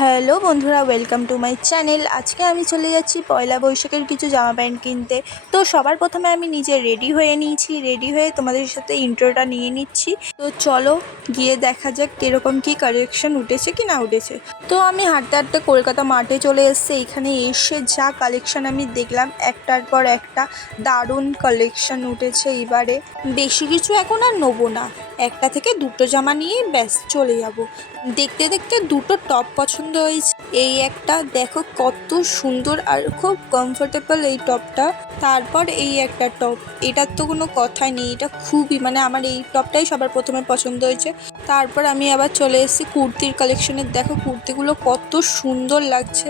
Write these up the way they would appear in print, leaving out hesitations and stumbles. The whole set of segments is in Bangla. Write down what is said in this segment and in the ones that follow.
হ্যালো বন্ধুরা, ওয়েলকাম টু মাই চ্যানেল। আজকে আমি চলে যাচ্ছি পয়লা বৈশাখের কিছু জামা প্যান্ট কিনতে। তো সবার প্রথমে আমি নিজে রেডি হয়ে নিয়েছি, রেডি হয়ে তোমাদের সাথে ইন্ট্রোটা নিয়ে নিচ্ছি। তো চলো গিয়ে দেখা যাক কীরকম কী কালেকশন উঠেছে কি না উঠেছে। তো আমি হাঁটতে হাঁটতে কলকাতা মাঠে চলে এসেছি। এখানে এসে যা কালেকশন আমি দেখলাম, একটার পর একটা দারুণ কালেকশন উঠেছে। এবারে বেশি কিছু এখন আর নেবো না, একটা থেকে দুটো জামা নিয়ে ব্যাস চলে যাব। দেখতে দেখতে দুটো টপ পছন্দ হয়েছে। এই একটা দেখো কত সুন্দর আর খুব কমফোর্টেবল এই টপটা। তারপর এই একটা টপ, এটার তো কোনো কথাই নেই, এটা খুবই আমার এই টপটাই সবার প্রথমে পছন্দ হয়েছে। তারপর আমি আবার চলে এসেছি কুর্তির কালেকশনের। দেখো কুর্তিগুলো কত সুন্দর লাগছে।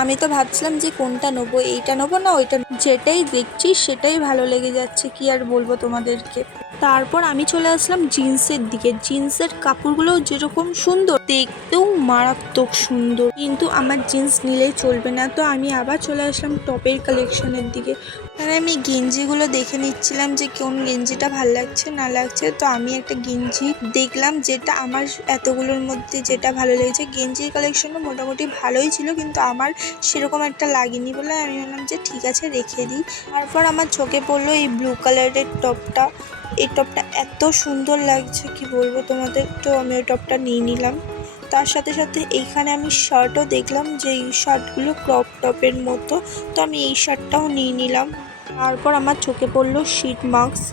আমি তো ভাবছিলাম যে কোনটা নেবো, এইটা নেবো না ওইটা, যেটাই দেখছি সেটাই ভালো লেগে যাচ্ছে, কি আর বলবো তোমাদেরকে। তারপর আমি চলে আসলাম জিন্সের দিকে। জিন্সের কাপড়গুলো যেরকম সুন্দর, দেখতেও মারাত্মক সুন্দর, কিন্তু আমার জিন্স নিলেই চলবে না। তো আমি আবার চলে আসলাম টপের কালেকশনের দিকে। এখানে আমি গেঞ্জিগুলো দেখে নিচ্ছিলাম যে কোন গেঞ্জিটা ভাল লাগছে না লাগছে। তো আমি একটা গেঞ্জি দেখলাম যেটা আমার এতগুলোর মধ্যে যেটা ভালো লেগেছে। গেঞ্জির কালেকশনও মোটামুটি ভালোই ছিল, কিন্তু আমার সেরকম একটা লাগেনি বলে আমি বললাম যে ঠিক আছে রেখে দিই। তারপর আমার চোখে পড়লো এই ব্লু কালারের টপটা। এই টপটা এত সুন্দর লাগছে কি বলবো তোমাদের। তো আমি ওই টপটা নিয়ে নিলাম। তার সাথে সাথে এইখানে আমি শার্টও দেখলাম যে এই শার্টগুলো ক্রপ টপের মতো। তো আমি এই শার্টটাও নিয়ে নিলাম। তারপর আমার চোখে পড়লো শিট মাস্ক।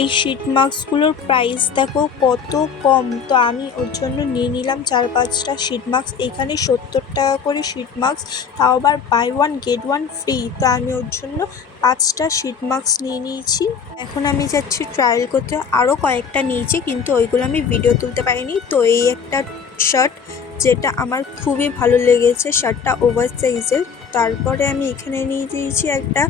এই শিট মাস্কগুলোর প্রাইস দেখো কত কম। তো আমি ওর জন্য নিয়ে নিলাম 4-5টা শিট মাস্ক। এখানে 70 টাকা করে শিট মাস্ক, তাও আবার buy one get one free. তো আমি ওর জন্য 5টা শিট মাস্ক নিয়ে নিয়েছি। এখন আমি যাচ্ছি ট্রায়াল করতে। আরও কয়েকটা নিয়েছি, কিন্তু ওইগুলো আমি ভিডিও তুলতে পারিনি। তো এই একটা শার্ট যেটা আমার খুবই ভালো লেগেছে, শার্টটা ওভার সাইজের। তারপরে আমি এখানে নিয়ে দিয়েছি একটা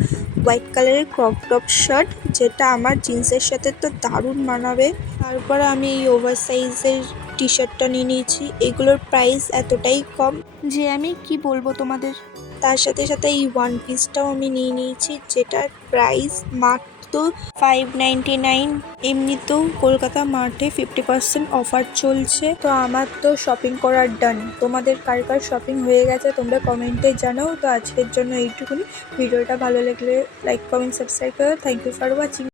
হোয়াইট কালারের ক্রপ টপ শার্ট, যেটা আমার জিন্সের সাথে তো দারুণ মানাবে। তারপরে আমি এই ওভার সাইজের টি শার্টটা নিয়ে নিয়েছি। এগুলোর প্রাইস এতটাই কম যে আমি কি বলবো তোমাদের। তার সাথে সাথে এই ওয়ান পিসটাও আমি নিয়ে নিয়েছি, যেটার প্রাইস মাত্র 599। এমনিতেও কলকাতা মাঠে 50% অফার চলছে। তো আমার তো শপিং করার ডান। তোমাদের কার কার শপিং হয়ে গেছে তোমরা কমেন্টে জানাও। তো আজকের জন্য এইটুকুনি। ভিডিওটা ভালো লাগলে লাইক, কমেন্ট, সাবস্ক্রাইব করো। Thank you for watching.